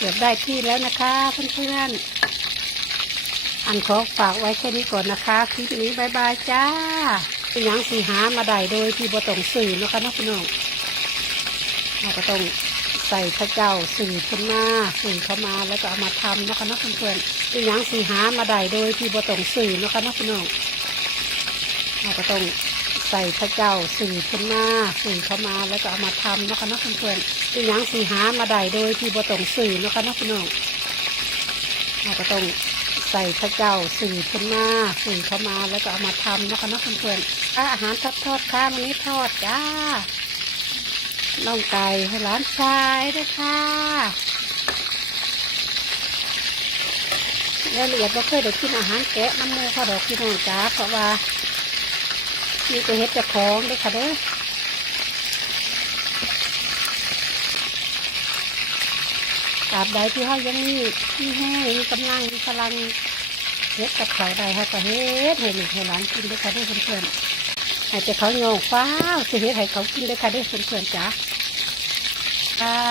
เกือบได้ที่แล้วนะคะเพื่อนๆอันขอฝากไว้แค่นี้ก่อนนะคะคลิปนี้บายบายจ้าเป็นยังสีหามาได้โดยที่บ่ต้องสื่อนะคะน้องพี่น้องเราก็ต้องใส่พระเจ้าสื่อขึ้นมาสื่อเข้ามาแล้วก็เอามาทำนะคะน้องเพื่อนๆเป็นหยังสีหามาได้โดยที่บ่ต้องสื่อนะคะน้องพี่น้องเราก็ต้อง ใส่พระเจ้าสื่อขึ้นมาสื่อเข้ามาแล้วก็เอามาทำนะคะน้องเพื่อนๆเป็นยังสีหามาได้โดยที่บ่ต้องสื่อนะคะน้องพี่น้องเราก็ต้องใส่พระเจ้าสื่อขึ้นมาสื่อเข้ามาแล้วก็เอามาทำนะคะน้องเพื่อนๆอะอาหารทอดทอดค่ะวันนี้ทอดจ้าน้องไก่ให้ร้านชายด้วยค่ะรายละเอียดเราเคยได้กินอาหารแกะน้ำมูกเขาดอกพี่น้องจ้าเพราะว่า มีแต่เฮ็ดจะของด้วยค่ะเด้อตราบใดที่เขายังมีที่แห้งมีกำลังมีพลังเฮ็ดกับเขาได้ค่ะก็เฮ็ดให้ลูกให้หลานกินด้วยค่ะด้วยเพื่อนๆให้แต่เขาโยงฟ้าวสิเฮ็ดให้เขากินด้วยค่ะด้วยเพื่อนๆจ้าใช่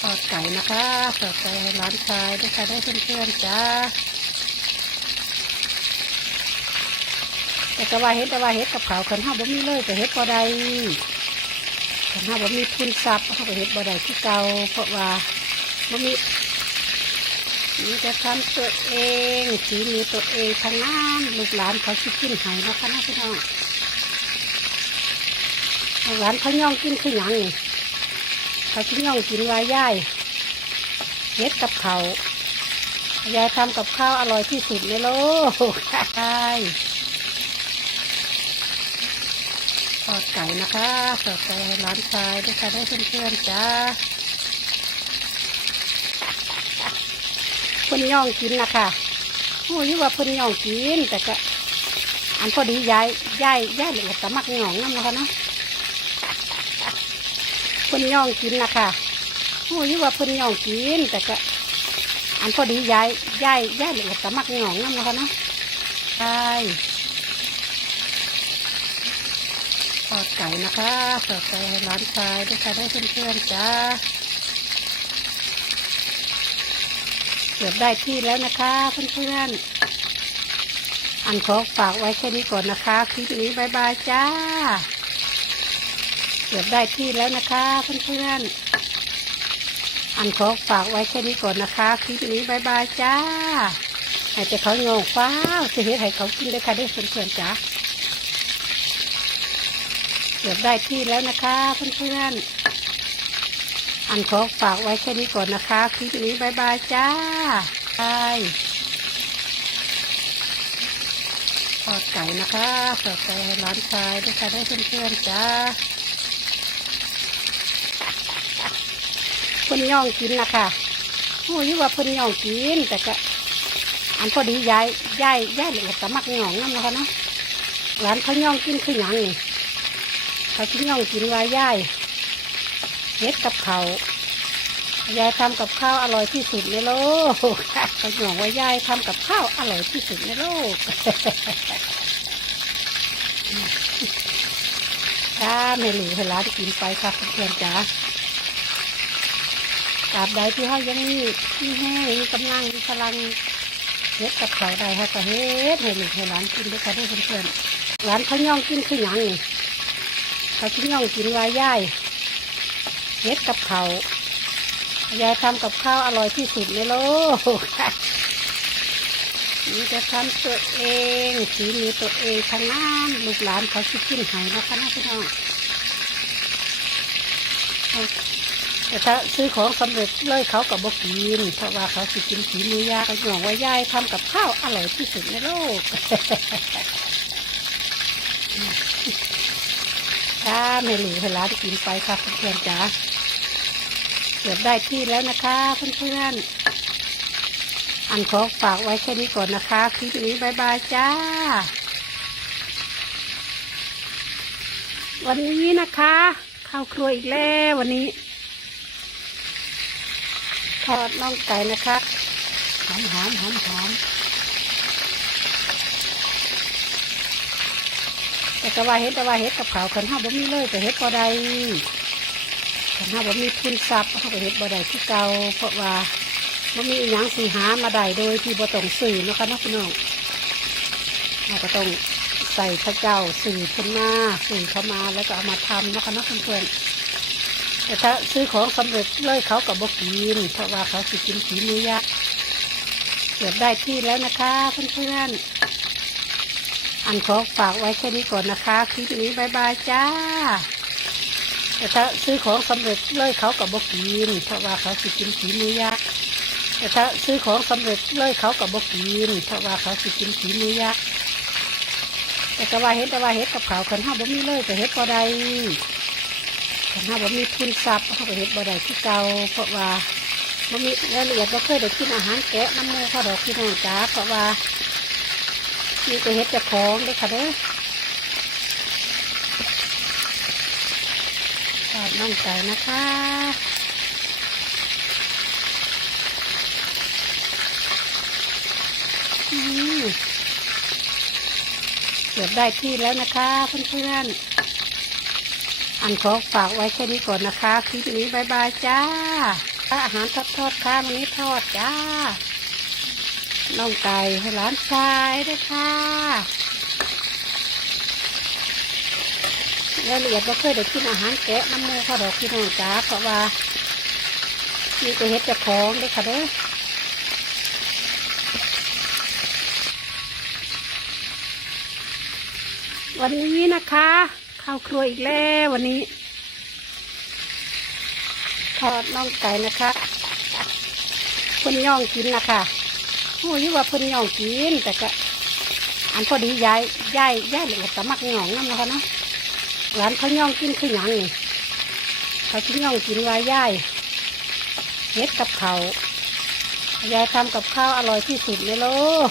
ทอดไก่นะคะทอดไก่ให้หลานชายด้วยค่ะด้วยเพื่อนๆจ้า แต่ก็ว่าเฮ็ดแต่ว่าเฮ็ดกับเขาวคันห้าบ่มีเลยแต่เฮ็ดบ่ได้คันห้าบ่มีทุนทรัพย์เขาก็เฮ็ดบ่ได้ที่เก่าเพราะว่าบ่มีนี่จะทำตัวเองสีมือตัวเองทางนั้นลูกหลานเขาชิกินหายนะคะนะพี่น้องลูกหลานเขาย่องกินคือหยังนี่เขาชิ้นย่องกินวายย่ายเฮ็ดกับเขายายทำกับข้าวอร่อยที่สุดในโลกใช่ท อดไก่นะคะทอดไก่ให้ร้านชายด้วยค่ะได้เพื่อนๆจ้าเพิ่นย่องกินนะคะโอ้ยว่าเพิ่นย่องกิน แต่ก็อันพอดีย้ายย้ายย้ายเลยก็มักย่องน้ำนะคะเนาะเพิ่นย่องกินนะคะโอ้ยว่าเพิ่นย่องกิน แต่ก็อันพอดีย้ายย้ายย้ายเลยก็มักย่องน้ำนะคะเนาะใช่ ทอดไก่นะคะทอดไก่ให้ร้านชายด้วยค่ะได้เพื่อนๆจ้าเกือบได้ที่แล้วนะคะเพื่อนๆอันขอฝากไว้แค่นี้ก่อนนะคะคลิปนี้บายบายจ้า เกือบได้ที่แล้วนะคะเพื่อนๆอันขอฝากไว้แค่นี้ก่อนนะคะคลิปนี้บายบายจ้าให้แต่เขาโยงฟ้าวสิเฮ็ดให้เขากินด้วยค่ะได้เพื่อนๆจ้า เกือบได้ที่แล้วนะคะเพื่อนๆ อันขอฝากไว้แค่นี้ก่อนนะคะ คลิปนี้บายบายจ้าบายทอดไก่นะคะทอดไก่ร้านชายด้วยค่ะได้เพื่อนๆจ้าเพิ่นย่องกินนะคะโอ้ยว่าเพิ่นย่องกิน แต่ก็อันพอดีย้ายย้ายยายเลยก็มักย่องน้ำนะคะเนาะหลานเขาย่องกินคือหยังนี่ เขาชิย่องกินวายายเฮ็ดกับเขายายทำกับข้าวอร่อยที่สุดในโลกเขาบอกว่ายายทำกับข้าวอร่อยที่สุดในโลกถ้าไม่หลือเวลาที่กินไปค่ะเพื่อนจ๋าตราบใดที่เขายังมีที่แห้งมีกำลังมีพลังเฮ็ดกับเขาได้ค่ะก็เฮ็ดให้ลูกให้หลานกินด้วยค่ะด้วยเพื่อนๆหลานเขาย่องกินคือหยังนี่ เขาชิย่องกินวายายเฮ็ดกับเขายายทำกับข้าวอร่อยที่สุดในโลกนี่จะทำตัวเองสีมือตัวเองทางนั้นลูกหลานเขาชิกินหายนะคะนะพี่น้องเอาแต่ถ้าซื้อของสำเร็จเลยเขากับบกินเพราะว่าเขาสิกินสีมือยายก็บอกว่ายายทำกับข้าวอร่อยที่สุดในโลก ถ้าไม่หลือเวลาที่กินไปค่ะเพื่อนๆจ๋าเกือบได้ที่แล้วนะคะเพื่อนๆอันขอฝากไว้แค่นี้ก่อนนะคะคลิปนี้บายบายจ้า วันนี้นะคะ เข้าครัวอีกแล้ววันนี้ทอดน่องไก่นะคะหอมหอมหอมหอม แต่ก็ว่าเฮ็ดแต่ว่าเฮ็ดกับขาวขันห้าบ่มีเลยแต่เฮ็ดพอใดขันถ้าว่มีทุนทรัพย์เขาก็เฮ็ดบ่ได้ที่เก่าเพราะว่ามันมีอหยังสีหามาได้โดยที่บ่ต้องสื่อนะคะนาะพี่น้องเราก็ต้องใส่พระเจ้าสื่อขึ้นมาสื่อเข้ามาแล้วก็เอามาทำนะคะเนาะเพื่อนๆแต่ถ้าซื้อของสำเร็จเลยเขากับบ่กินเพราะว่าเขาสิกินฝีมือยากเกือบได้ที่แล้วนะคะเพื่อนๆ อันขอฝากไว้แค่นี้ก่อนนะคะ คลิปนี้บายบายจ้า แต่ถ้าซื้อของสำเร็จเลยเขากับบกิน เพราะว่าเขาสิกินฝีมือยากแต่ถ้าซื้อของสำเร็จเลยเขากับบกิน เพราะว่าเขาสิกินฝีมือยากแต่ก็ว่าเห็ดแต่ว่าเห็ดกับเขาคันห้าบ่มีเลยแต่เห็ดบ่ได้คันห้าบ่มีทุนทรัพย์เขาก็เห็ดบ่ได้ที่เก่าเพราะว่าบ่มีรายละเอียดบ่เคยได้กินอาหารแกะน้ำมูกเขาดอกพี่น้องจ้าเพราะว่า มีแต่เห็ดจะของเด้ค่ะเด้อทอดน่องไก่นะคะอืมเกือบได้ที่แล้วนะคะเพื่อนๆ อันขอฝากไว้แค่นี้ก่อนนะคะ คลิปนี้บายบายจ้า อาหารทอดทอดๆค่ะวันนี้ทอดจ้า น่องไก่ให้ร้านชายด้วยค่ะรายละเอียดก็เคยได้กินอาหารแกะน้ำมูกเขาดอกพี่น้องจ้าเพราะว่ามีแต่เฮ็ดจะของด้อค่ะเด้อวันนี้นะคะข้าวครัวอีกแล้ววันนี้ ทอดน่องไก่นะคะเพิ่นย่องกินนะคะ โอ้ยว่าเพิ่นย่องกิน แต่ก็อันพอดียายยายยายเหลือสมักหย่องน้ำนะคะเนาะร้านเขาย่องกินคือหยังนี่เขาที่ย่องกินว้ย่ายเฮ็ดกับเขายายทำกับข้าวอร่อยที่สุดในโลก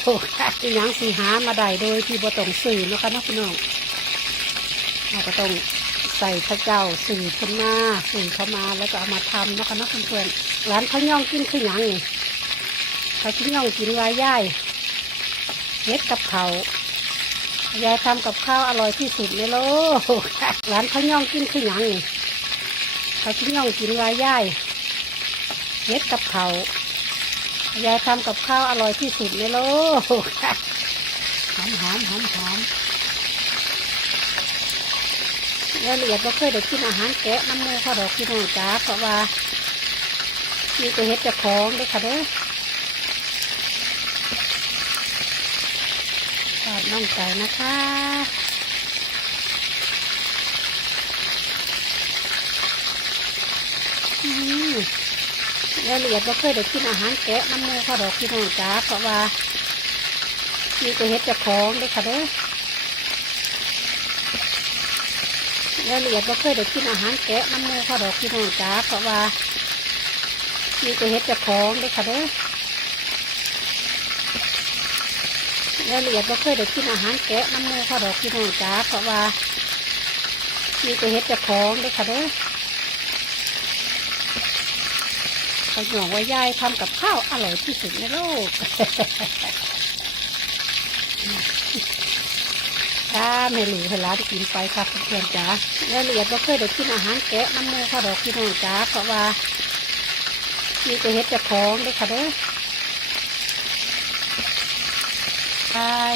หยังสีหามาได้โดยที่บ่ต้องสื่อนะคะเนะพี่น้องเราก็ต้องใส่พระเจ้าสื่อขึ้นมาสื่อเข้ามาแล้วก็เอามาทำนะคะเนะเพื่อนๆร้านเขาย่องกินคือหยังนี่ เขาที่ย่องกินไว้ย่ายเฮ็ดกับเขายายทำกับข้าวอร่อยที่สุดในโลกร้านเขาย่องกินคือหยังนี่เขาที่ย่องกินวายย่ายเฮ็ดกับเขายายทำกับข้าวอร่อยที่สุดในโลกหอมหอมหอมหอมรายละเอียดก็เคยได้กินอาหารแกะน้ำมูกเขาดอกพี่น้องจ้าเพราะว่ามีแต่เฮ็ดจะของด้อค่ะเด้อ ทอด น่องไก่นะคะอืมรายละเอียดก็เคยได้กินอาหารแกะน้ำมูกเขาดอกพี่น้องจ้าเพราะว่ามีแต่เฮ็ดจะของเด้ค่ะเด้อรายละเอียดก็เคยได้กินอาหารแกะน้ำมูกเขาดอกพี่น้องจ้าเพราะว่ามีแต่เฮ็ดจะของเด้ค่ะเด้อ รายละเอียดก็เคยได้กินอาหารแกะน้ำมูกเขาดอกพี่น้องจ้าเพราะว่ามีแต่เฮ็ดจะของเด้อค่ะเด้อเขาหยองว่ายายทำกับข้าวอร่อยที่สุดในโลกจ้าไม่หลือให้ร้านกินไปค่ะเพื่อนจ้ารายละเอียดก็เคยได้กินอาหารแกะน้ำมูกเขาดอกพี่น้องจ้าเพราะว่ามีแต่เฮ็ดจะของเด้อค่ะเด้อ ใช่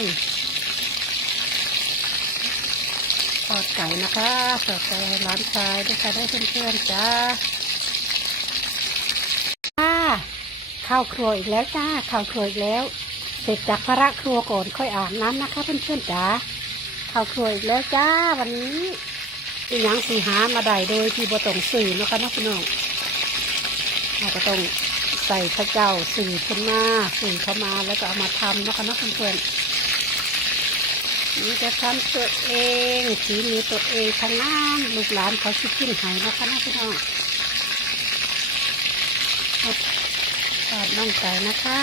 ทอดไก่นะคะทอดไก่ให้ร้านชายด้วยค่ะได้เพื่อนๆจ้าค่ะข้าวครัวอีกแล้วจ้าข้าวครัวอีกแล้ว เสร็จจากพระครัวก่อนค่อยอาบน้ำนะคะเพื่อนๆจ้าข้าวครัวอีกแล้วจ้าวันนี้อีหยังสีหามาได้โดยที่บ่ต้องสื่อนะคะน้องพี่น้องเราก็ต้อง ใส่พระเจ้าสื่อขึ้นมาสื่อเข้ามาแล้วก็เอามาทำนะคะนะเพื่อนๆนี่จะทำตัวเองสีมือตัวเองทางน้ำลูกหลานเขาชิกินหายนะคะนะพี่น้องทอดน่องไก่นะคะ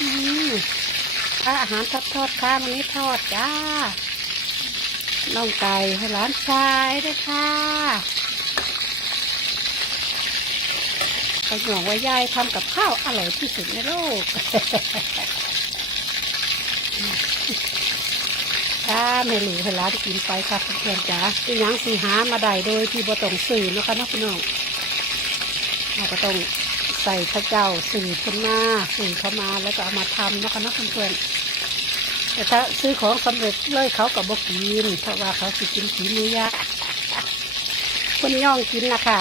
อืมอาหารทอดทอดค่ะวันนี้ทอดจ้า น่องไก่ให้ร้านชายด้วยค่ะเขาหยองว่ายายทำกับข้าวอร่อยที่สุดในโลกจ้าำให้หลูให้หลานกินไปค่ะเพื่อนๆจ๋าอีหยังสีหามาได้โดยที่บ่ต้องสื่อเนาะคะเนาะพี่น้องเราก็ต้องใส่พระเจ้าสื่อขึ้นมาสื่อเข้ามาแล้วก็เอามาทำเนาะคะเนาะเพื่อนๆ แต่ถ้าซื้อของสำเร็จเลยเขากับบกินเพราะว่าเขาสิกินฝีมือยะเพิ่นย่องกินนะคะ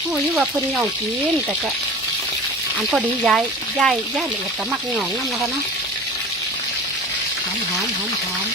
โอ้ยว่าเพิ่นย่องกิน แต่ก็อันพอดียายยายยายเหลือแต่มักหย่องนั่นนะคะเนาะหอมหอมหอมหอม